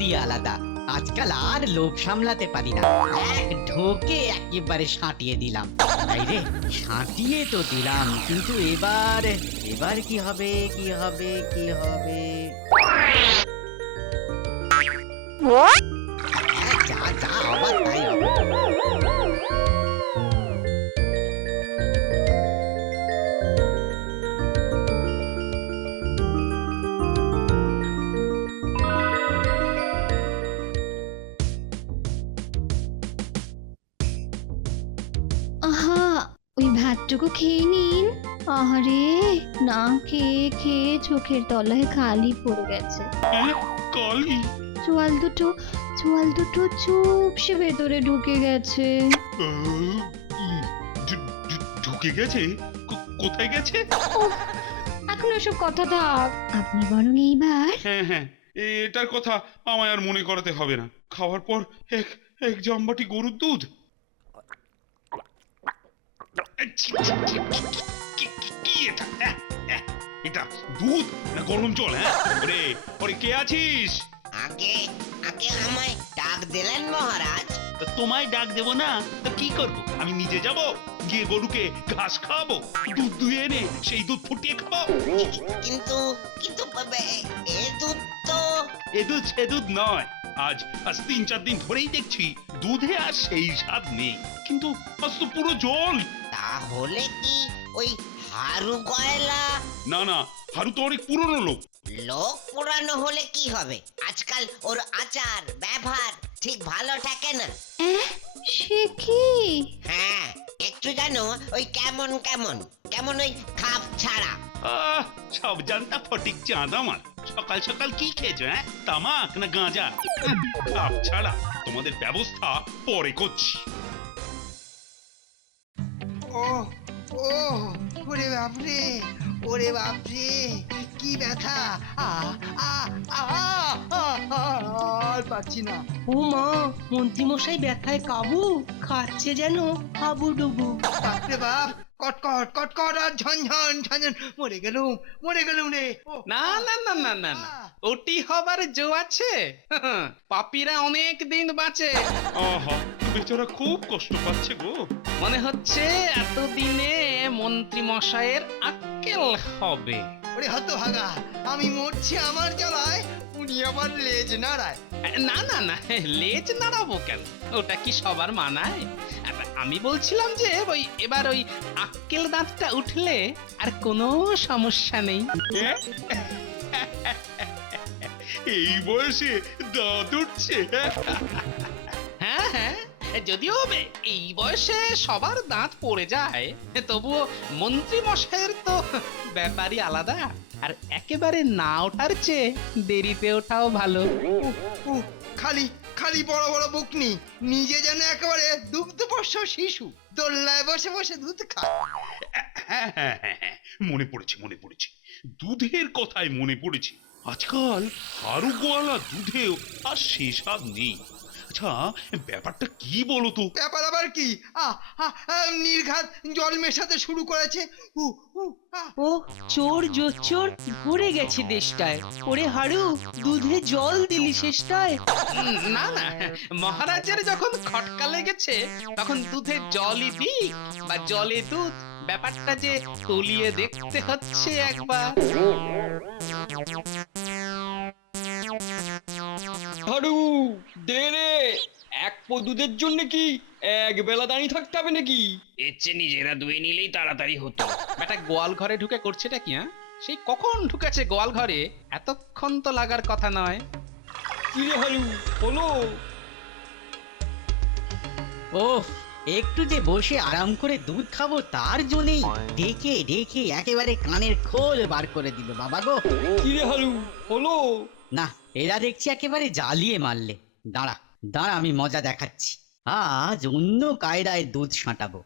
স্বাদই আলাদা। আজকাল আর লোভ সামলাতে পারি না, এক ঢোকে একেবারে সাঁটিয়ে দিলাম। তাই রে, সাঁটিয়ে তো দিলাম, কিন্তু এবার এবার কি হবে কি হবে কি হবে? যা যা হবার তাই হবে। আহা, ওই ভাতটুকু খেয়ে নিন। আহারে, না খেয়ে খেয়ে চোখের তলায় কালি পড়ে গেছে। কালি? চোয়াল দুটো চুপসে ভেতরে ঢুকে গেছে। ঢুকে গেছে? কোথায় গেছে? ওহ, এখন ওসব কথা থাক, আপনি বরং এইবার হ্যাঁ হ্যাঁ, এটার কথা আমায় আর মনে করাতে হবে না। খাওয়ার পর এক এক জম্বাটি গরুর দুধ। কি এটা? এটা দুধ না গরম জল? হ্যাঁ, ওরে ওরে, কে আছিস? আগে আগে আমায় ডাক দিলেন মহারাজ। তা তোমায় ডাক দেবো না তো কি করব? আমি নিজে যাব, গিয়ে গরুকে ঘাস খাওয়াবো, দুধ দুয়ে এনে সেই দুধ ফুটিয়ে খাবো। কিন্তু কিন্তু এ দুধ তো এ দুধ সে দুধ নয়। আজ আজ 3-4 দিন ধরেই দেখছি দুধে আর সেই স্বাদ নেই। কিন্তু আজ তো পুরো জল। তাহলে কি ওই হারু গয়লা? না না, হারু তো অনেক পুরনো লোক। লোক পুরানো হলে কি হবে? আজকাল ওর আচার ব্যবহার ঠিক ভালো থাকে না। সে কি? হ্যাঁ, একটু জানো ওই কেমন কেমন কেমন ওই খাপ ছাড়া। সব জানতা ফটিক চাঁদ আমার। সকাল সকাল কি খেয়েছো? হ্যাঁ, তামাক না গাঁজা? খাপ ছাড়া তোমাদের ব্যবস্থা পরে করছি। ও ও ওরে বাপরে, ওরে বাপরে, কি ব্যথা! আর পাচ্ছি না। ও মা, মন্ত্রীমশাই ব্যথায় কাবু, খাচ্ছে যেন হাবুডুবু। বাপরে বাপ, কটকট কটকট আর ঝনঝন ঝনঝন, মরে গেলুম রে। ও, না না না না না না, ওটি হবার জো আছে। পাপীরা অনেক দিন বাঁচে। আহা, বেচারা খুব কষ্ট পাচ্ছে গো। মনে হচ্ছে এতদিনে মন্ত্রী মশাইয়ের আক্কেল হবে। ওরে হতভাগা, আমি মরছি আমার জ্বালায়, উনি আমার লেজ নাড়ায়। না না না, লেজ নাড়াবো কেন? ওটা কি সবার মানায়? আমি বলছিলাম যে এবার ওই আক্কেল দাঁতটা উঠলে আর কোনো সমস্যা নেই। এই বয়সে দাঁত উঠছে? হ্যাঁ হ্যাঁ, যদিও এই বয়সে সবার দাঁত পড়ে যায়, তবুও মন্ত্রী মশাইয়ের তো ব্যাপারই আলাদা। আর একেবারে না ওঠার চেয়ে দেরিতে ওঠাও ভালো। উহ, খালি খালি বড় বড় বকনি, নিজে যেন একেবারে দুগ্ধপোষ্য শিশু, দোল্লায় বসে বসে দুধ খায়। হ্যাঁ হ্যাঁ হ্যাঁ হ্যাঁ, মনে পড়েছে। দুধের কথায় মনে পড়েছে। আজকাল হারু গোয়ালা দুধেও আর সে স্বাদ নেই। আচ্ছা, ব্যাপারটা কি বলো তো? ব্যাপার আবার কি? নির্ঘাত জল মেশাতে শুরু করেছে। উ উ আহ ও চোর জোচ্চোর ঘুরে গেছে দেশটায়। ওরে হারু, দুধে জল দিলি শেষটায়। না না, মহারাজের যখন খটকা লেগেছে তখন দুধে জলই দিক বা জলে দুধ, ব্যাপারটা যে তলিয়ে দেখতে হচ্ছে একবার। হারু, দে রে, এক পো দুধের জন্য কি এক বেলা দাঁড়িয়ে থাকতে হবে নাকি? এর চেয়ে নিজেরা দুয়ে নিলেই তাড়াতাড়ি হতো। বেটা গোয়াল ঘরে ঢুকে করছেটা কি? হ্যাঁ, সেই কখন ঢুকেছে গোয়াল ঘরে, এতক্ষণ তো লাগার কথা নয়। কি রে হারু, হলো? ওহ, একটু যে বসে আরাম করে দুধ খাবো তার জন্যই ডেকে ডেকে একেবারে কানের খোল বার করে দিল বাবা গো। কি রে হারু, হলো? না, এরা দেখছি একেবারে জ্বালিয়ে মারলে। দাঁড়া দাঁড়া, আমি মজা দেখাচ্ছি। আজ অন্য কায়দায় দুধ সাঁটাবো।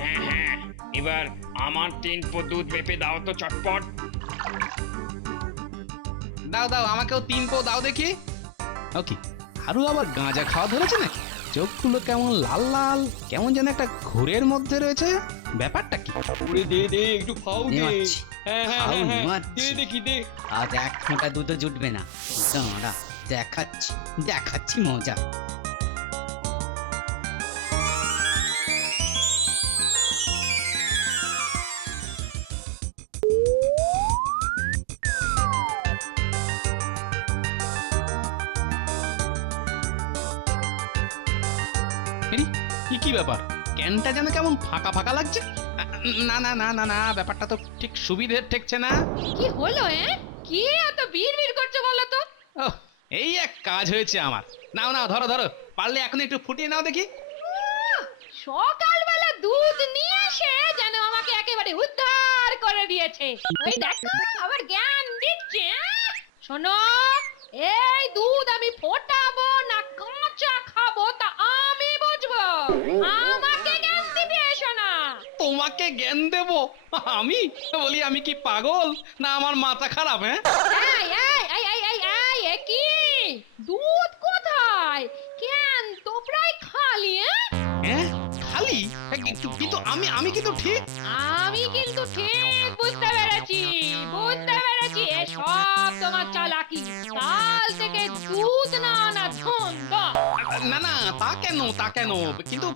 হ্যাঁ হ্যাঁ, এবার আমার 3 পো দুধ মেপে দাও তো চটপট। দাও দাও, আমাকেও 3 পো দাও দেখি। ওকে, আরো আবার গাঁজা খাওয়া ধরেছে নাকি? চোখগুলো কেমন লাল লাল, কেমন যেন একটা ঘোরের মধ্যে রয়েছে। ব্যাপারটা কি? ওরে দে দে একটু ফাউ দে। নেওয়াচ্ছি। হ্যাঁ হ্যাঁ ফাউ হ্যাঁ হ্যাঁ নেওয়াচ্ছি। দে দেখি দে। আজ এক ফোঁটা দুধও জুটবে না। দাঁড়া, দেখাচ্ছি দেখাচ্ছি মজা। এরি, কি ব্যাপার? ক্যানটা যেন কেমন ফাঁকা ফাঁকা লাগছে। না না না না না, ব্যাপারটা তো ঠিক সুবিধের ঠেকছে না। কি হলো কি এত বিড়বিড় করছো বলো তো? ওহ, এই এক কাজ হয়েছে আমার। নাও নাও, ধরো ধরো, পারলে এখন একটু ফুটিয়ে নাও দেখি। সকালবেলা দুধ নিয়ে এসে যেন আমাকে একেবারে উদ্ধার করে দিয়েছে। ওই দেখো আবার জ্ঞান দিচ্ছে। শোনো, এই দুধ আমি ফোটাবো না কাঁচা খাবো তা আমি বুঝবো। আমাকে জ্ঞান দিতে এসো না। তোমাকে জ্ঞান দেবো? আমি বলি, আমি কি পাগল না আমার মাথা খারাপ? হ্যাঁ, এই এই এই এই এই এই এ কি দুধ কোথায়? কেন তো প্রায় খালি। হ্যাঁ খালি? কিন্তু আমি কিন্তু ঠিক। আমি কিন্তু ঠিক বুঝতে পেরেছি এ সব তোমার চালাকি। কাল থেকে দুধ না আনা ধন্দ। না না, তা কেন কিন্তু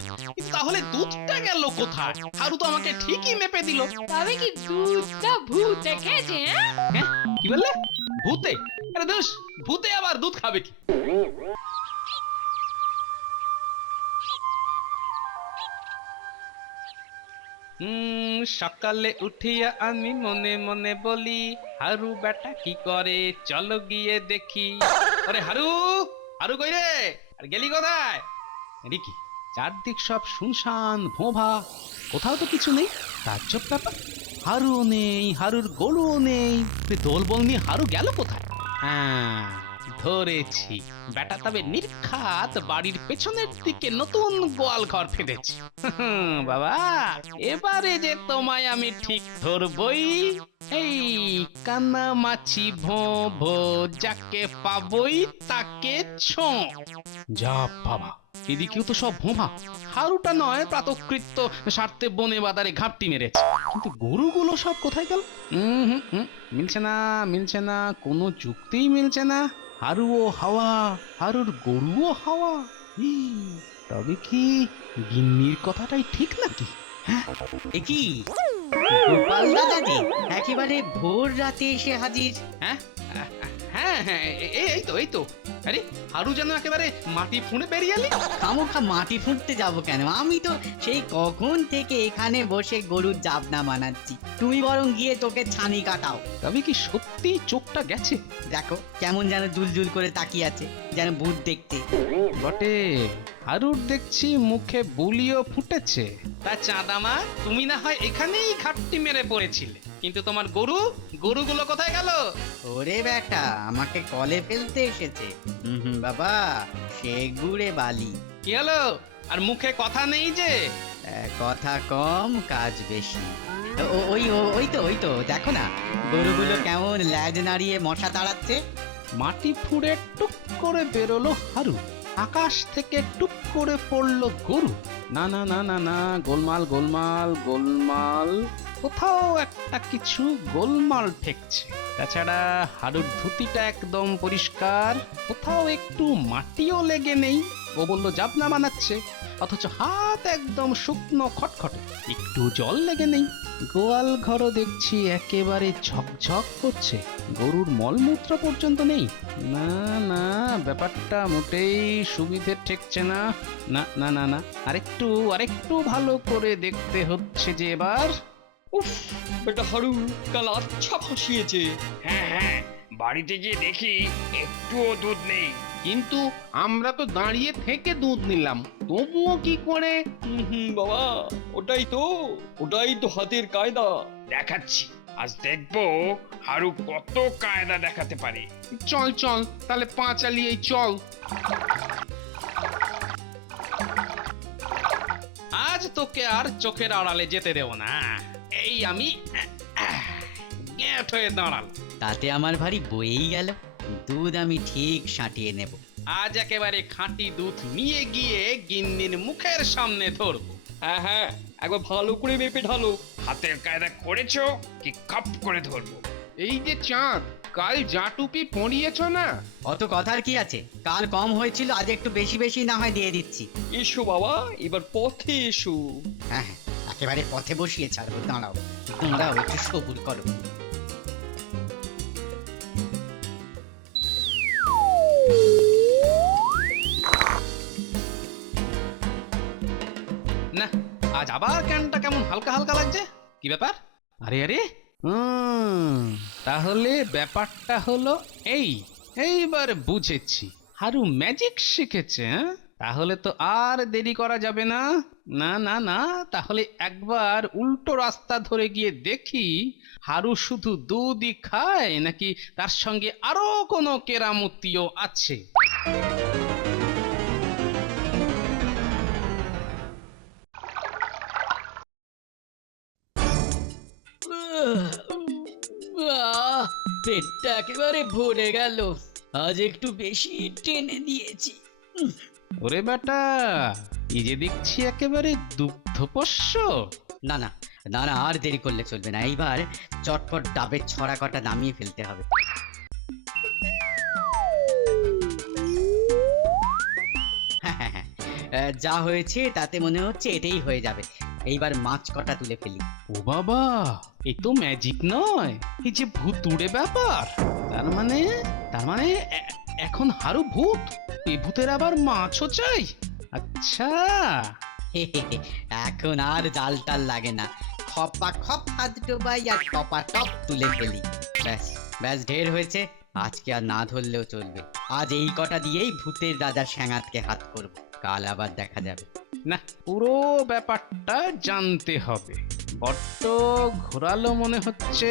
তাহলে দুধটা গেল কোথায়? হারু তো আমাকে ঠিকই মেপে দিল। তবে কি দুধটা ভূতে খেয়েছে? হ্যাঁ, কি বললে? ভূতে? আরে দোষ, ভূতে আবার দুধ খাবে কি? সকালে উঠিয়া আমি মনে মনে বলি, হারু বেটা কি করে চলো গিয়ে দেখি। আরে হারু, হারু কই রে? আর গেলি কোথায়? কি চারদিক সব শুনশান ভোভা, কোথাও তো কিছু নেই। তাজ্জব ব্যাপার, হারুও নেই, হারুর গরুও নেই। দোলবল নিয়ে হারু গেল কোথায়? হ্যাঁ, ধরেছি। বেটা তবে নির্ঘাত বাড়ির পেছনের দিকে নতুন গোয়াল ঘর ফেলেছে। বাবা, এবারে যে তোমায় আমি ঠিক ধরবই। এই কানা মাছি ভো ভো, যাকে পাবই তাকে ছো। যা বাবা, এদিকেও তো সব ভোঁভা। হারুটা নয় প্রাতকৃত্য স্বার্থে বনে বাদারে ঘাপটি মেরেছে, কিন্তু গরুগুলো সব কোথায় গেল? মিলছে না, কোনো যুক্তিই মিলছে না। হারুও হাওয়া, হারুর গরুও হাওয়া। তবে কি গিন্নির কথাটাই ঠিক নাকি? এ কি গোপাল দাদা যে একেবারে ভোর রাতে এসে হাজির। হ্যাঁ হ্যাঁ হ্যাঁ, এই তো। আরে হারু যেন একেবারে মাটি ফুঁড়ে বেরিয়ে এলি। খামোখা মাটি ফুটতে যাব কেন? আমি তো সেই কখন থেকে এখানে বসে গরুর জাবনা বানাচ্ছি। তুমি বরং গিয়ে তোকে ছানি কাটাও। তবে কি সত্যি চোখটা গেছে? দেখো কেমন যেন জুলজুল করে তাকিয়ে আছে, যেন ভূত দেখতে। বটে, হারুর দেখছি মুখে বুলিও ফুটেছে। তা চাঁদামা, তুমি না হয় এখানেই ঘাপটি মেরে পড়েছিলে, কিন্তু তোমার গরুগুলো কোথায় গেল? ওরে বেটা, আমাকে কলে ফেলতে এসেছে। বাবা, সে গুড়ে বালি। কি হলো? আর মুখে কথা নেই যে? কথা কম কাজ বেশি। ওই তো দেখো না, গরুগুলো কেমন ল্যাজ নাড়িয়ে মশা তাড়াচ্ছে। মাটি ফুঁড়ে টুক করে বেরোলো হারু, আকাশ থেকে টুক করে পড়লো গরু। না না না না না, গোলমাল, কোথাও একটা কিছু গোলমাল ঠেকছে। তাছাড়া হারুর ধুতিটা একদম পরিষ্কার, কোথাও একটু মাটিও লেগে নেই। ও বললো জাবনা বানাচ্ছে, অথচ হাত একদম শুকনো খটখটে, একটু জল লেগে নেই। গোয়াল ঘরও দেখছি একেবারে ঝকঝক করছে, গরুর মলমূত্র পর্যন্ত নেই। না না, ব্যাপারটা মোটেই সুবিধে ঠেকছে না। না না না না, আরেকটু ভালো করে দেখতে হচ্ছে যে এবার। উফ, বেটা হারু কাল আচ্ছা ফাঁসিয়েছে। হ্যাঁ, বাড়িতে গিয়ে দেখি একটুও দুধ নেই। কিন্তু আমরা তো দাঁড়িয়ে থেকে দুধ নিলাম, তবুও কি করে? বাবা, ওটাই তো হাতের কায়দা। দেখাচ্ছি, আজ দেখবো হারু কত কায়দা দেখাতে পারে। চল তাহলে পা চালিয়ে চল। আজ তোকে আর চোখের আড়ালে যেতে দেব না। এই আমি গ্যাট হয়ে দাঁড়াল। তাতে আমার ভারী বয়েই গেল। দুধ আমি ঠিক সাঁটিয়ে নেব। আজ একেবারে খাঁটি দুধ নিয়ে গিয়ে গিন্নির মুখের সামনে ধরবো। হ্যাঁ হ্যাঁ, একবার ভালো করে মেপে ঢালো। হাতের কায়দা করেছো কি কাপ করে ধরবো? এই যে চাঁদ, কাল যা টুপি পরিয়েছ না, অত কথার কি আছে? কাল কম হয়েছিল, আজ একটু বেশি বেশি না হয় দিয়ে দিচ্ছি। এসো বাবা, এবার পথে এসো। হ্যাঁ হ্যাঁ, একেবারে পথে বসিয়ে ছাড়বো, দাঁড়াও তোমরাও একটু সবুর করো। না, আজ আবার ক্যানটা কেমন হালকা হালকা লাগছে। কি ব্যাপার? আরে আরে, তাহলে ব্যাপারটা হলো এইবার বুঝেছি, হারু ম্যাজিক শিখেছে। হ্যাঁ, তাহলে তো আর দেরি করা যাবে না। না না না, তাহলে একবার উল্টো রাস্তা ধরে গিয়ে দেখি হারু শুধু দুধই খায় নাকি তার সঙ্গে আরো কোনো কেরামতিও আছে। পেটটা একেবারে ভরে গেল, আজ একটু বেশি টেনে দিয়েছি। ওরে বেটা, এই যে দেখছি একেবারে দুগ্ধপোষ্য। না না না না, আর দেরি করলে চলবে না, এইবার চটপট ডাবের ছড়া কটা নামিয়ে ফেলতে হবে। হ্যাঁ হ্যাঁ হ্যাঁ, যা হয়েছে তাতে মনে হচ্ছে এটাই হয়ে যাবে। এইবার মাছ কটা তুলে ফেলি। ও বাবা, এই তো ম্যাজিক নয়, এই যে ভূতুড়ে ব্যাপার। তার মানে এখন হারু ভূত, এই ভূতের আবার মাছও চাই। আচ্ছা, এখন আর জাল টাল লাগে না, খপা খপ হাত ডোবাই আর টপা টপ তুলে ফেলি। ব্যাস ব্যাস, ঢের হয়েছে, আজকে আর না ধরলেও চলবে। আজ এই কটা দিয়েই ভূতের রাজা স্যাঙাতকে হাত করব, কাল আবার দেখা যাবে। না, পুরো ব্যাপারটা জানতে হবে। বড্ড ঘোরালো মনে হচ্ছে।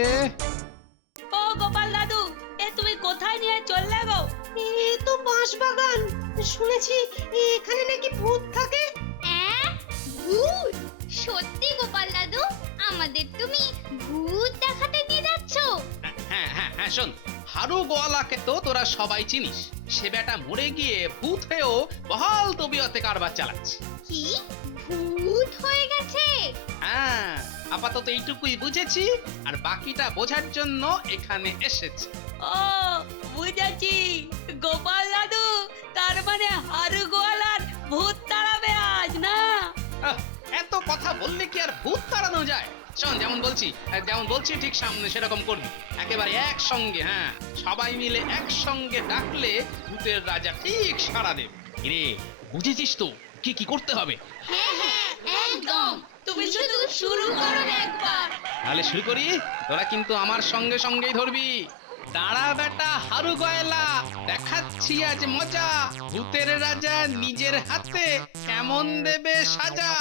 ও গোপাল দাদু, এ তুমি কোথায় নিয়ে চললে গো? এ তো বাঁশবাগান, শুনেছি এখানে নাকি ভূত থাকে। ভূত? সত্যি গোপাল দাদু, আমাদের তুমি ভূত দেখাতে নিয়ে যাচ্ছ? হ্যাঁ হ্যাঁ হ্যাঁ, শোন, হারু গোয়ালাকে তো তোরা সবাই চিনিস। সে বেটা মরে গিয়ে ভূত হয়েও বহাল তবিয়তে কারবার চালাচ্ছে। কি ভূত হয়ে গেছে? হ্যাঁ, আপাতত এইটুকুই বুঝেছি, আর বাকিটা বোঝার জন্য এখানে এসেছি। ও বুঝেছি, গোপাল দাদু তার মানে হারু গোয়ালার ভূত তাড়াবে আজ, না? আহ, এত কথা বললে কি আর ভূত তাড়ানো যায়? শোন, যেমন বলছি ঠিক সামনে সেরকম করবি, একেবারে একসঙ্গে। হ্যাঁ, সবাই মিলে একসঙ্গে ডাকলে ভূতের রাজা ঠিক সাড়া দেবে। রে, বুঝেছিস তো কি কি করতে হবে? হ্যাঁ হ্যাঁ, একদম। তুমি শুধু শুরু করো একবার। তাহলে শুরু করি, তোরা কিন্তু আমার সঙ্গে সঙ্গেই ধরবি। দাঁড়া বেটা হারু গয়লা, দেখাচ্ছি আজ মজা, ভূতের রাজা নিজের হাতে কেমন দেবে সাজা।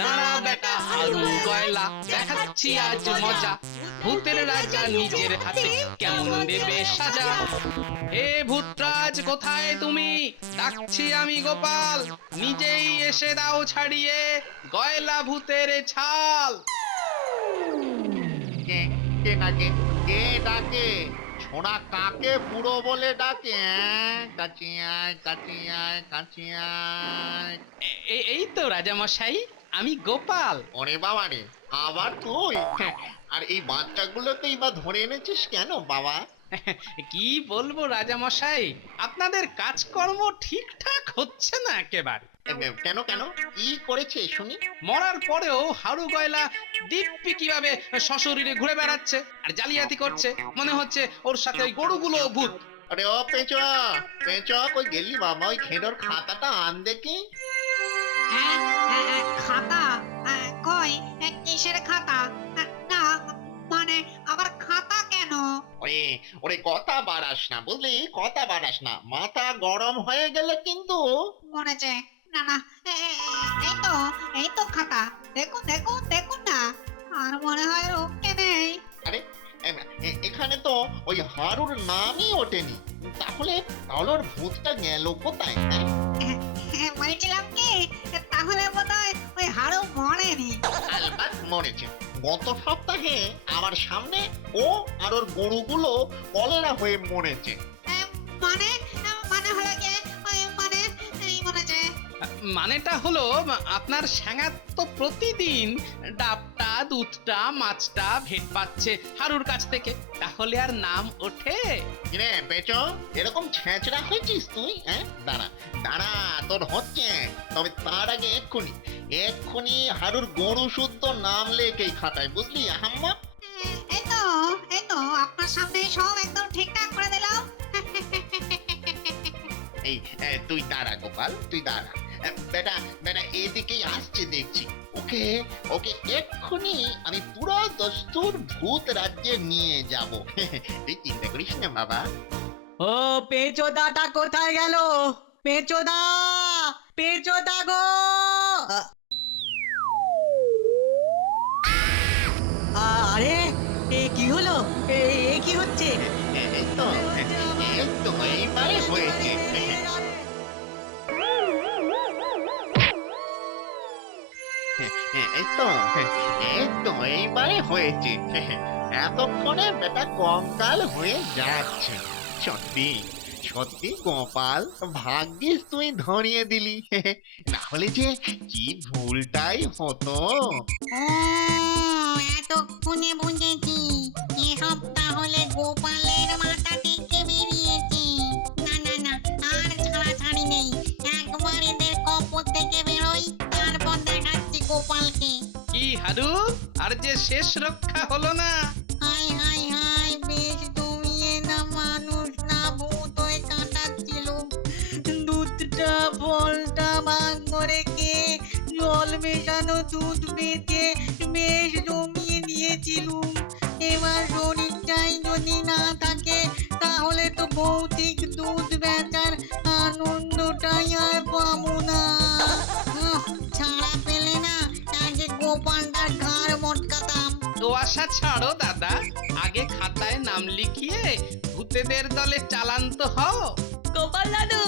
দাঁড়া বেটা হারু গয়লা, দেখাচ্ছি আজ মজা, ভূতের রাজা নিজের হাতে কেমন দেবে সাজা। হে ভূতরাজ কোথায় তুমি? ডাকছি আমি গোপাল, নিজেই এসে দাও ছাড়িয়ে গয়লা ভূতের ছাল। কে ডাকে? কে ডাকে? ছোড়া কাকে বুড়ো বলে ডাকে? কাচিয়ায় কাচিয়ায় কাচিয়ায়। এই তো রাজা মশাই, আমি গোপাল। ওরে বাবা রে, আবার তুই? আর এই বাচ্চাগুলোকেই বা ধরে এনেছিস কেন বাবা? কি বলবো রাজা মশাই, আপনাদের কাজকর্ম ঠিকঠাক হচ্ছে না একেবারে। কেন কেন, কি করেছে শুনি? মরার পরেও হারু গয়লা দিব্যি কিভাবে সশরীরে ঘুরে বেড়াচ্ছে আর জালিয়াতি করছে, মনে হচ্ছে ওর সাথে ওই গরুগুলো ভূত। আরে ও পেঁচা, পেঁচা কই গেলি বাবা? ওই খেডোর খাতাটা আন দেখি। খাতা? কই, কিসের খাতা? না মানে আবার খাতা কেন? ওরে ওরে, কথা বাড়াস না বুঝলি, কথা বাড়াস না, মাথা গরম হয়ে গেলে কিন্তু। মনেছে না না, এই তো খাতা, দেখুন দেখুন দেখুন না, আর মনে হয় রোগকে নেই। আরে এখানে তো ওই হারুর নামই ওঠেনি, তাহলে তাহলে ওর ভূতটা গেল কোথায়? বলছিলাম কি, তাহলে বোধহয় ওই হাড়ু মরেনি। আলবাত মরেছে। গত সপ্তাহে আমার সামনে ও আর ওর গরুগুলো কলেরা হয়ে মরেছে। মানে মানে হলো যে ওই মানেটা হলো আপনার স্যাঙাত তো প্রতিদিন ডাবটা দুধটা মাছটা ভেট পাচ্ছে হারুর কাছ থেকে, তাহলে আর নাম ওঠে? কিরে বেচো এরকম ছেঁচড়া হয়েছিস তুই? হ্যাঁ দাঁড়া দাঁড়া, তোর হচ্ছে। তবে তার আগে এক্ষুনি হারুর গরু শুদ্ধ নাম লেখে খাতায়, বুঝলি আহাম্মা? এই তো আপনার সামনে সব একদম ঠিকঠাক করে দিলাম। এই তুই দাঁড়া গোপাল, তুই দাঁড়া। বেটা বেটা এদিকেই আসছে দেখছি। ওকে ওকে এক্ষুনি আমি পুরো দস্তুর ভূত রাজ্যে নিয়ে যাব। তুই চিন্তা করিস না বাবা। ও পেঁচোদাটা কোথায় গেল? পেঁচোদা, পেঁচোদা গো! আরে এ কি হলো? এ কি হচ্ছে? এই তো এইবারে হয়েছে। এই তো এইবারে হয়েছে। এতক্ষণে বেটা কঙ্কাল হয়ে যাচ্ছে। সত্যি সত্যি গোপাল, ভাগ্যিস তুই ধরিয়ে দিলি, না হলে যে কি ভুলটাই হতো। ও এতক্ষণে বুঝেছি, এসব তাহলে গোপালের মাথা থেকে বেরিয়েছে। না না না, আর ছাড়াছাড়ি নেই। একবার এদের কপর থেকে বেরোই, তারপর দেখাচ্ছি গোপালকে। কি হারু, আর যে শেষ রক্ষা হলো না? হাই হাই হাই, বেশ দমিয়ে না মানুষ না ভূত হয়ে কাটাচ্ছিল। দুধটা ফলটা ভাগ করে খেয়ে জল মেশানো দুধ বেঁচে বেশ জমিয়ে দিয়েছিলুম। এবার শরীরটাই যদি না থাকে তাহলে তো ভৌতিক দুধ বেচার আনন্দটাই আর পাবো না। ছাড়া পেলে না আগে গোপালটার ঘাড় মটকাতাম। তো আশা ছাড়ো দাদা, আগে খাতায় নাম লিখিয়ে ভূতেদের দলে চালান তো হও। গোপাল দাদু,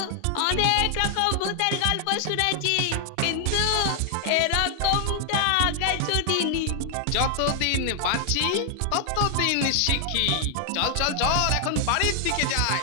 অনেক রকম ভূতের গল্প শুনেছি, কিন্তু এরকমটা আগে শুনিনি। যতদিন বাঁচি ততদিন শিখি। চল চল চল, এখন বাড়ির দিকে যাই।